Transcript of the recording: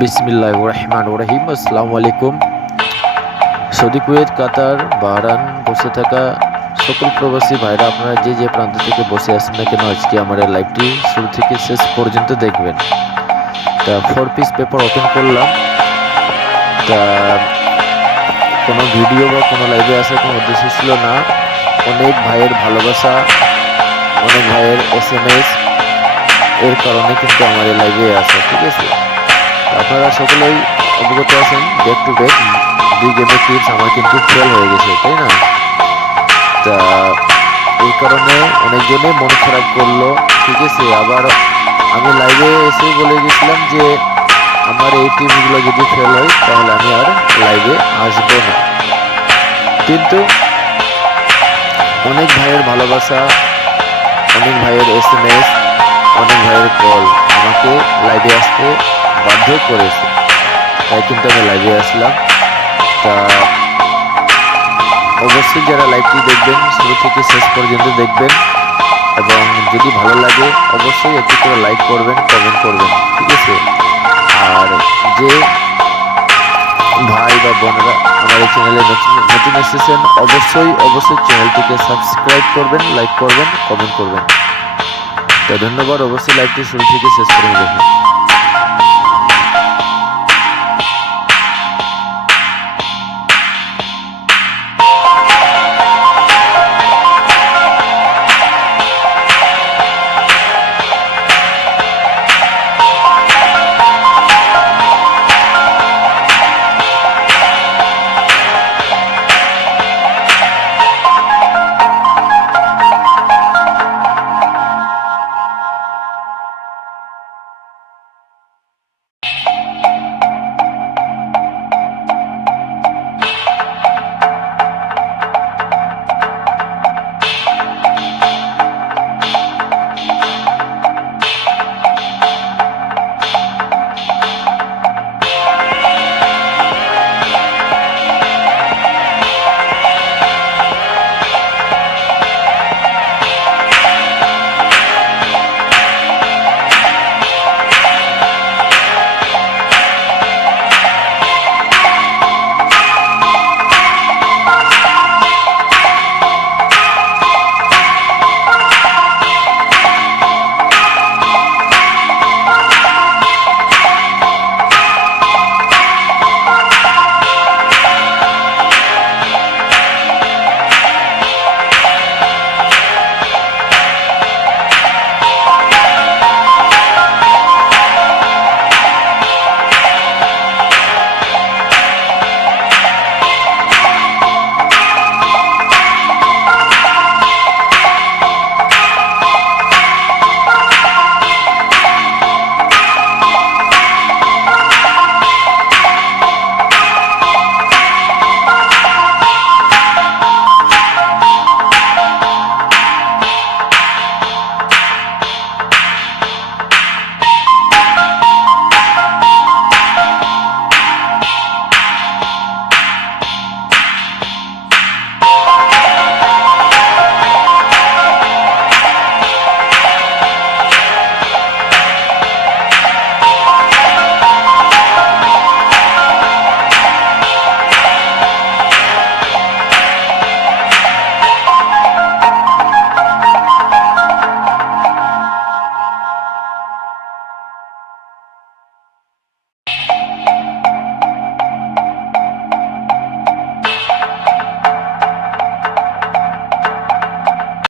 বিসমিল্লাহির রহমানির রহিম। আসসালামু আলাইকুম। সৌদি, কুয়েত, কাতার, বাহরাইন বসে থাকা সকল প্রবাসী ভাইরা, আপনারা যে যে প্রান্ত থেকে বসে আছেন না কেন, আজকে আমার এই লাইভটি শুরু থেকে শেষ পর্যন্ত দেখবেন। তা 4 পিস পেপার ওপেন করলাম। তা কোনো ভিডিও বা কোনো লাইভে আসার কোনো উদ্দেশ্য ছিল না। অনেক ভাইয়ের ভালোবাসা, অনেক ভাইয়ের SMS এর কারণে কিন্তু আমার এই লাইভে আসা, ঠিক আছে। আপনারা সকলেই অবগত আছেন, ব্যাক টু ব্যাক 2 গেমের টিপস আমার কিন্তু ফেল হয়ে গেছে, তাই না? তা এই কারণে অনেকজনে মন খারাপ করলো, ঠিক আছে। আবার আমি লাইভে এসে বলে গেছিলাম যে আমার এই টিপসগুলো যদি ফেল হয় তাহলে আমি আর লাইভে আসবো না। কিন্তু অনেক ভাইয়ের ভালোবাসা, অনেক ভাইয়ের SMS, অনেক ভাইয়ের কল আমাকে লাইভে আসতে বাধ্য করেছে, তাই কিন্তু আমি লাইভে আসলাম। তা অবশ্যই যারা লাইভটি দেখবেন শুরু থেকে শেষ পর্যন্ত দেখবেন, এবং যদি ভালো লাগে অবশ্যই একটু করে লাইক করবেন, কমেন্ট করবেন, ঠিক আছে। আর যে ভাই বা বোনেরা আমার এই চ্যানেলে নতুন এসেছেন, অবশ্যই চ্যানেলটিকে সাবস্ক্রাইব করবেন, লাইক করবেন, কমেন্ট করবেন। তো ধন্যবাদ। অবশ্যই লাইভটি শুরু থেকে শেষ পর্যন্ত দেখুন।